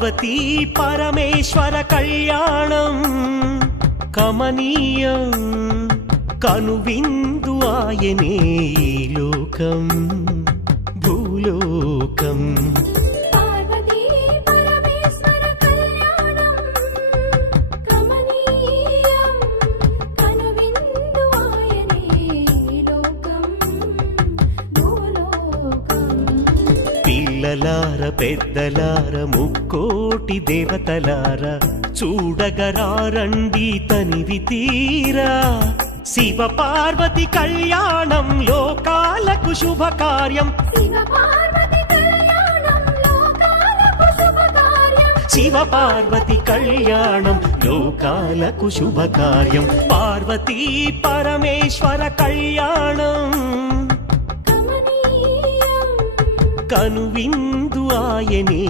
పార్వతీ పరమేశ్వర కళ్యాణం కమనీయం కనువిందు ఆయనే ఈ లోకం భూలోకం పార్వతీ పరమేశ్వర కళ్యాణం కమనీయం కనువిందు ఆయనే ఈ లోకం భూలోకం పిల్లలార పెద్దలార ముక్కోటి దేవతలార చూడగరారండి తనివి తీరా శివ పార్వతి కళ్యాణం లోకాలకు శుభకార్యం శివ పార్వతి కళ్యాణం లోకాలకు శుభకార్యం శివ పార్వతి కళ్యాణం లోకాలకు శుభకార్యం పార్వతీ పరమేశ్వర కళ్యాణం కమనీయం కనువిందు ఆయనే